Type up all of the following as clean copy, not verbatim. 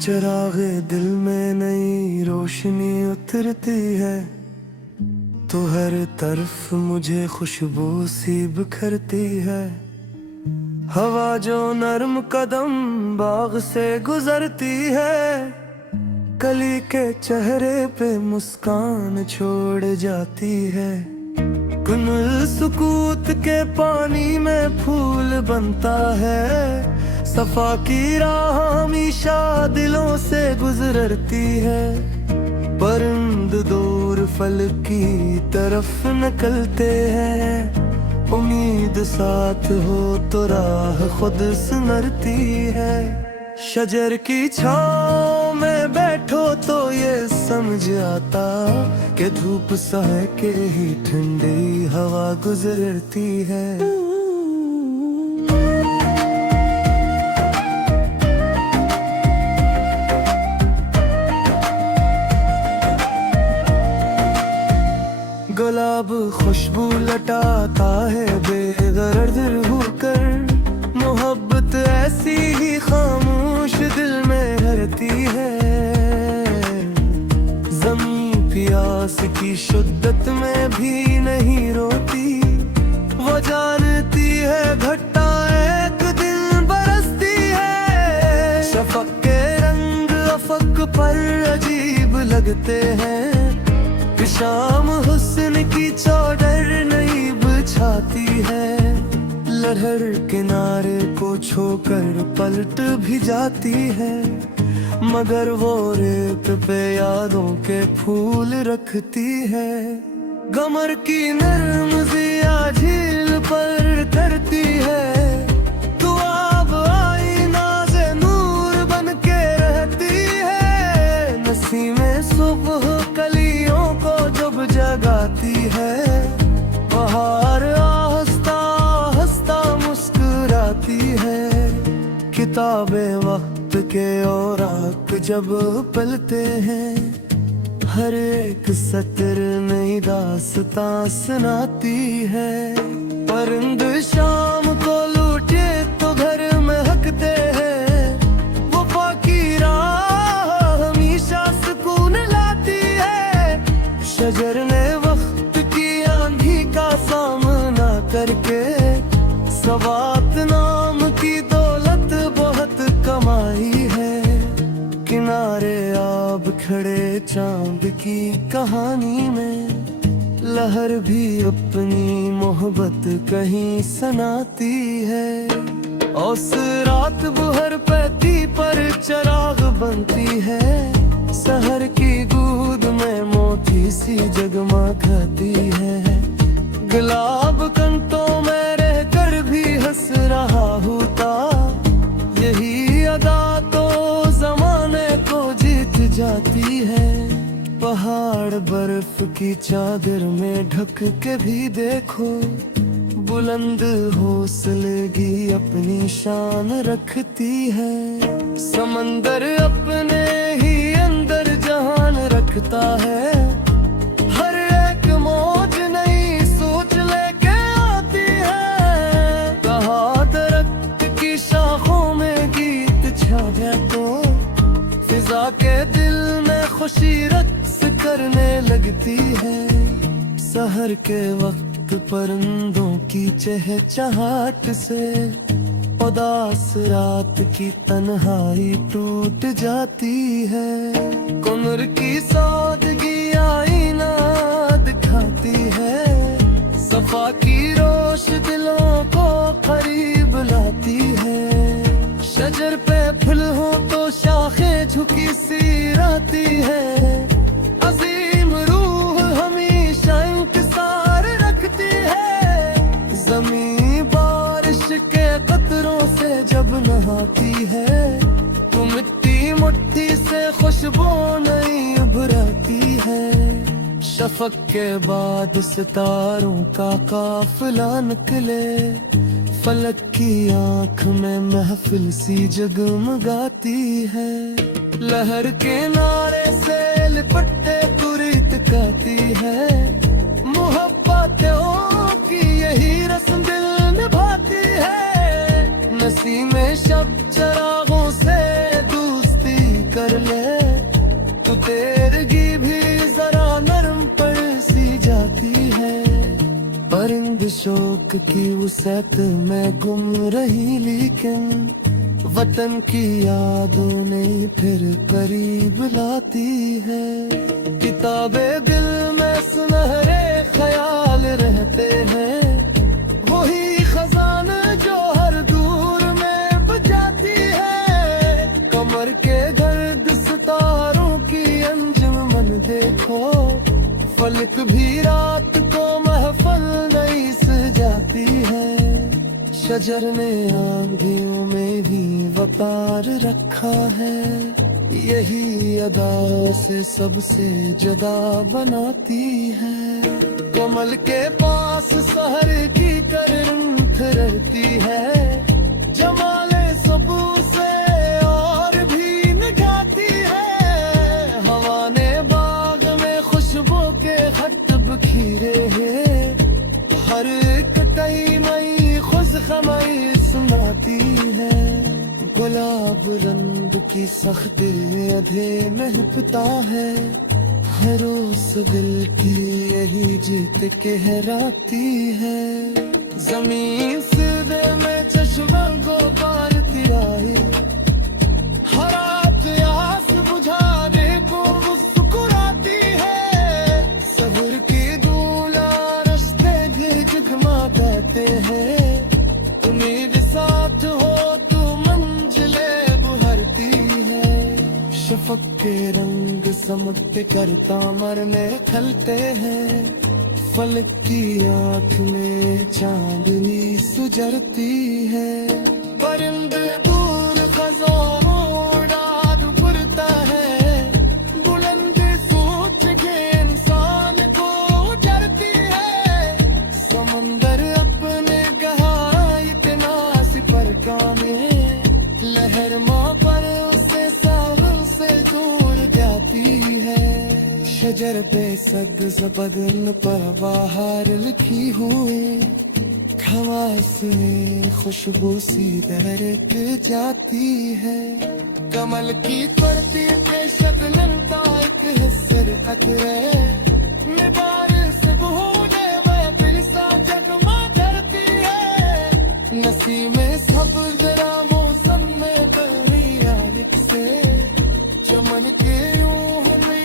चिरागे दिल में नई रोशनी उतरती है, तो हर तरफ मुझे खुशबू सी बिखरती है। हवा जो नरम कदम बाग से गुजरती है, कली के चेहरे पे मुस्कान छोड़ जाती है। कुनुल सुकूत के पानी में फूल बनता है, सफा की राह हमेशा दिलों से गुजरती है। परिंद दूर फल की तरफ निकलते हैं, उम्मीद साथ हो तो राह खुद सुनरती है। शजर की छाँव में बैठो तो ये समझ आता कि धूप सह के ही ठंडी हवा गुजरती है। गुलाब खुशबू लटाता है बेगर्द होकर, मोहब्बत ऐसी ही खामोश दिल में हरती है। ज़मीं प्यास की शिद्दत में भी नहीं रोती, वो जानती है घटा एक दिन बरसती है। शफक के रंग अफक पर अजीब लगते हैं, शाम हुस्न की चादर नहीं बिछाती है। लहर किनारे को छोकर पलट भी जाती है, मगर वो रेत पे यादों के फूल रखती है। गमर की नरम ज़िया झील पर तरती है, तो अब आईना से नूर बन के रहती है। नसीमें सुबह कलियों को जब जगाती है, बाहर आहिस्ता आहिस्ता मुस्कुराती है। किताबें वक्त के औराक जब पलते हैं, हर एक सत्र नई दास्तां सुनाती है। परिंद शाम को लूटे तो घर में हकते हैं, वफा की राह हमेशा सुकून लाती है। शजर ने वक्त की आंधी का सामना करके सवात नाम की दौलत बहुत कमाई है। किनारे आब खड़े चांद की कहानी में, लहर भी अपनी मोहब्बत कहीं सुनाती है। उस रात बुहर पैती पर चिराग बनती है, शहर की गूद में मोती सी जगमगाती है। गुलाब कंटों में रहकर भी हंस रहा होता, यही अदा तो जमाने को जीत जाती है। पहाड़ बर्फ की चादर में ढक के भी देखो, बुलंद हौसले की अपनी शान रखती है। समंदर अपने ही अंदर जहान रखता है, हर एक मौज नई सोच लेके आती है। कहा दरख्त की शाखों में गीत छा गया तो फिजा के दिल में खुशी रक्स करने लगती है। सहर के वक्त परिंदों की चहचहाट से उदास रात की तन्हाई टूट जाती है। कुमर की सादगी आईना दिखाती है, सफा की रोश दिलों को करीब लाती है। शजर पे फूल हो तो शाखें झुकी सी रहती है, अजीम रूह हमेशा इंतजार रखती है। जमीन बारिश के कतरों से जब नहाती है, तो मिट्टी मुट्ठी से खुशबू नहीं उभरती है। शफक के बाद सितारों का काफिला निकले, फलक की आंख में महफिल सी जगमगाती है। लहर के नारे से लिपटे तुरीत गाती है, मोहब्बतों की यही रस्म दिल निभाती है। नसीमें शब चरागों से दोस्ती शौक की वसअत में गुम रही, लेकिन वतन की यादों ने फिर करीब लाती है। किताबें दिल में सुनहरे ख्याल रहते हैं, वही खजाना जो हर दूर में बजाती है। कमर के गर्द सितारों की अंजुम मन देखो, फलक भी रात को महफल नई सजाती है। शजर ने आंधियों में भी वकार रखा है, यही अदा से सबसे जुदा बनाती है। कमल के पास सहर की करंथ रहती है, जमाले सबू से और भी निभाती है। हवा ने बाग में खुशबू के खत बखीरे हैं, हर एक कई मई खुश खमाई सुनाती है। गुलाब रंग की सख्ती अधे महकता है, हर रोज दिल की यही जीत कहराती है। जमीन सीधे में चश्मा को पारती आई, हरा प्यास बुझाने को मुस्कुराती है। सब्र की दूला रस्ते भी जगमगाते हैं, उम्मीद साथ हो तो मंजिले बुहरती है। शफक के रंग समट करता मरने खलते हैं, फलक की आँख में चांदनी सुजरती है। परिंदे दूर खजानों उड़ान उड़ता है, बुलंद सोच के इंसान को उजरती है। समंदर अपने गहराई के नासी पर कामे, लहर माँ पर उसे सालों से दूर जाती है। शजर पे सब्ज़ बदन पर बाहर लिखी हुई, खवास में खुशबू सी दहक जाती है। कमल की पड़ती पे शबनम का एक हिस्सर अतरे, निबारिश बहूने में दिल सा जगमा धरती है। नसीमें सब जरा मौसम में बहरी आलिक से, चमन के यूं हमें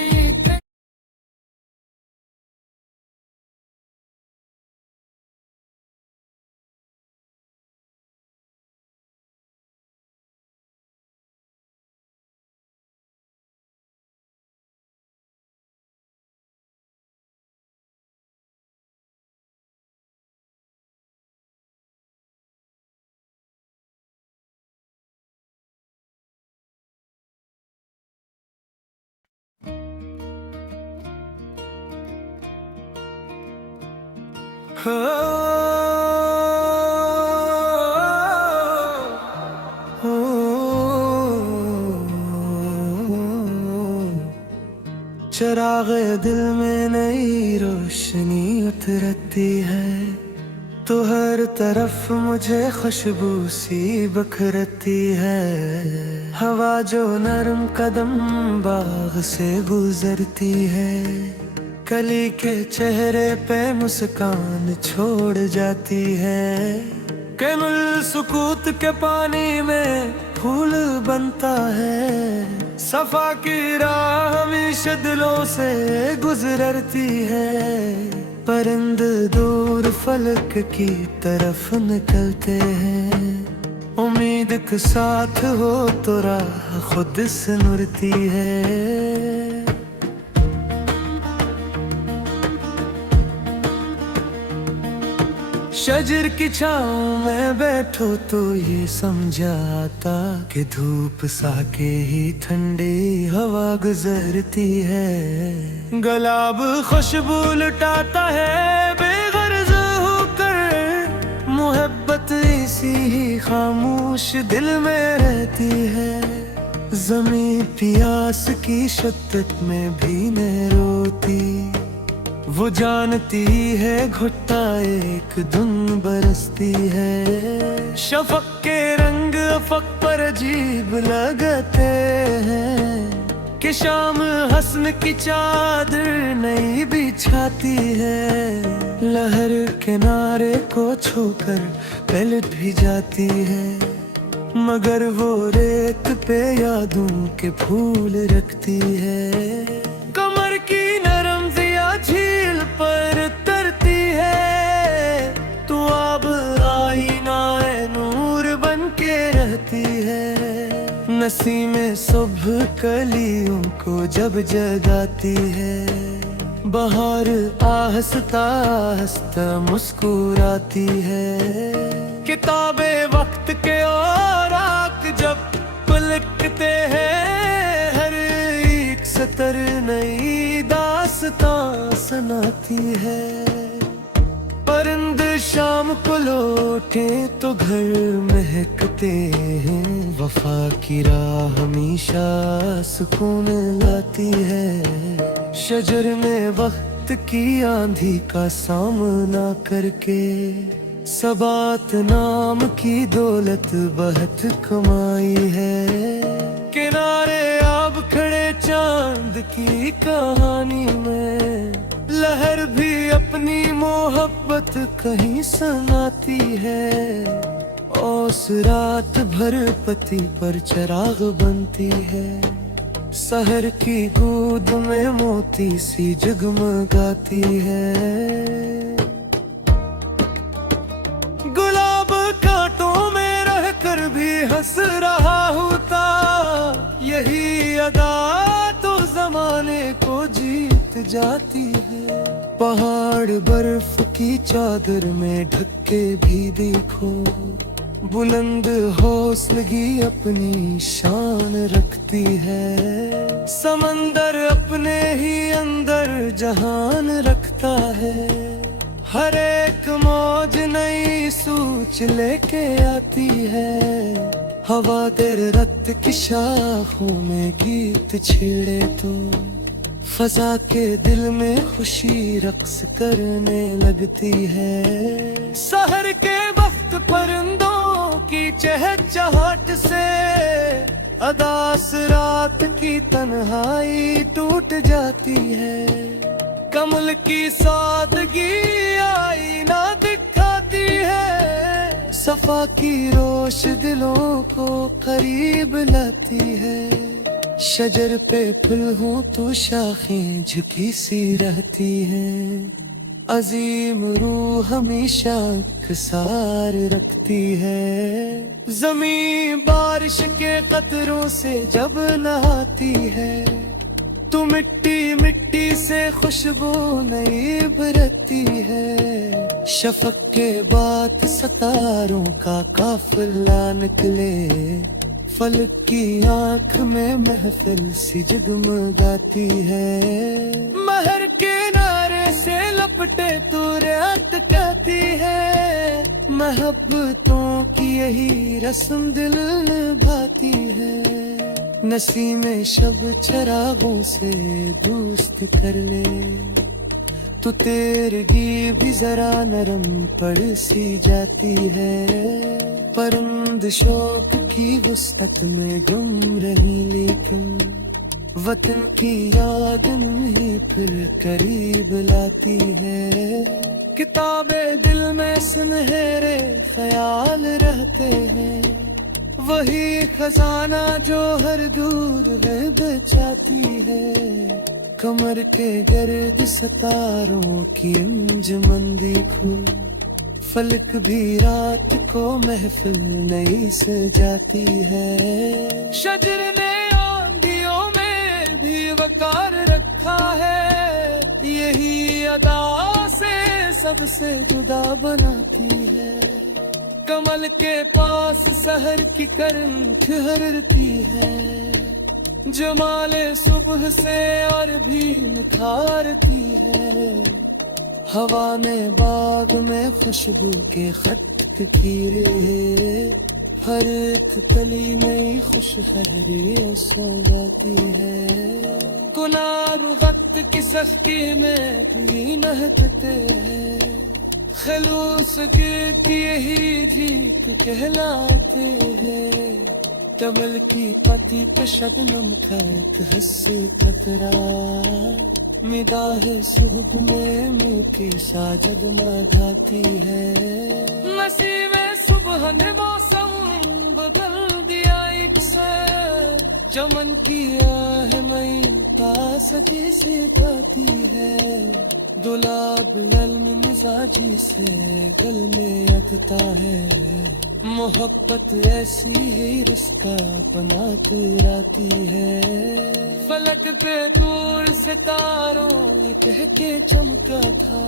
चिराग़े दिल में नई रोशनी उतरती है, तो हर तरफ मुझे खुशबू सी बखरती है। हवा जो नरम कदम बाग से गुजरती है, कली के चेहरे पे मुस्कान छोड़ जाती है। कैमुल सुकूत के पानी में फूल बनता है, सफा की राह हमेशा दिलों से गुजरती है। परिंद दूर फलक की तरफ निकलते हैं, उम्मीद के साथ हो तो राह खुद से नुरती है। शजर की छाँव में बैठो तो ये समझाता कि धूप सा के ही ठंडी हवा गुजरती है। गुलाब खुशबू लुटाता है बेगर्ज होकर, मोहब्बत इसी ही खामोश दिल में रहती है। ज़मीं प्यास की शिद्दत में भी नहीं रोती, वो जानती है घुट्टा एक धुन बरसती है। शफक के रंग अफक पर अजीब लगते हैं, कि शाम हसन की चादर नई बिछाती है, लहर किनारे को छूकर पलट भी जाती है, मगर वो रेत पे यादों के फूल रखती है। कमर की नरम ज़िया झील पर तरती है, तू अब आईना नूर बन के रहती है। नसीमें सुबह कलियों को जब जगाती है, बहार आहिस्ता आहिस्ता मुस्कुराती है। किताबें वक्त के और आँख जब पलटते हैं, हर एक सतर नई दास्तां सुनाती है। परिंद शाम को लौटे तो घर महकते हैं, वफा की राह हमेशा सुकून लाती है। शजर ने वक्त की आंधी का सामना करके सबात नाम की दौलत बहुत कमाई है। किनारे अब खड़े चांद की कहानी में, लहर भी अपनी मोहब्बत कहीं सुनाती है। ओस रात भर पति पर चिराग बनती है, सहर की गोद में मोती सी जगमगाती है। गुलाब कांटों में रहकर भी हंस रहा होता, यही अदा तो जमाने को जीत जाती है। पहाड़ बर्फ की चादर में ढके भी देखो, बुलंद हौसलगी अपनी शान रखती है। समंदर अपने ही अंदर जहान रखता है, हर एक मौज नई सोच लेके आती है। हवा तेरे रत की शाखों में गीत छेड़े तो फजा के दिल में खुशी रक्स करने लगती है। सहर के वक्त परिंदों की चहचहाट से अदास रात की तन्हाई टूट जाती है। कमल की सादगी आईना दिखाती है, सफा की रोश दिलों को करीब लाती है। शजर पे फूल हूँ तो शाखें झुकी सी रहती हैं, अजीम रूह हमेशा कसार रखती है। जमीन बारिश के कतरों से जब नहाती है, तो मिट्टी मिट्टी से खुशबू नई बरती है। शफक के बाद सितारों का काफिला निकले, फलक की आंख में महफिल सी जगमगाती है। महर के नारे से लपटे तो रात कहती है, मोहब्बतों की यही रस्म दिल निभाती है। नसीमें शब चरागों से दोस्ती कर ले, तो तेरगी भी जरा नरम पड़ सी जाती है। परिंद शौक की वसअत में गुम रही, लेकिन वतन की याद नहीं फिर करीब लाती है। किताबें दिल में सुनहरे ख्याल रहते हैं, वही खजाना जो हर दूर है बचाती है। कमर के गर्द सितारों की अंजुमन देखो, फलक भी रात को महफिल नई सजाती है। शजर ने आंधियों में भी वकार रखा है, यही अदा से सबसे जुदा बनाती है। कमल के पास सहर की करन ठहरती है, जमाले सुबह से और भी निखारती है। हवा में बाग में खुशबू के खट खीरे, हर एक कली में खुशखबरी सो जाती है। गुलाब वक्त की सख्ती में भी महकते हैं, खलूस की यही जीत कहलाते हैं। कमल की छाती पे शबनम का एक हंसी कतरा, निगाहें सुगुने में की सा जगमगाती है। नसीबे सुबह ने मौसम बदल दिया एक से, चमन की आह मई तासती से गाती है। गुलाब नल्म मिजाजी से गल में अटता है, मोहब्बत ऐसी ही रिश्का बनाती रहती है। फलक पे दूर सितारों ये कह के चमका था,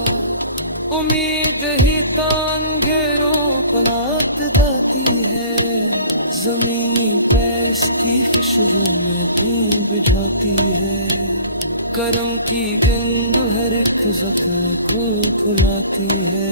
उम्मीद ही कांघेरों पनात जाती है। जमीन पे इसकी खुशबू में पीन बिठाती है, करम की गंध हर एक ज़ख्म को फुलाती है।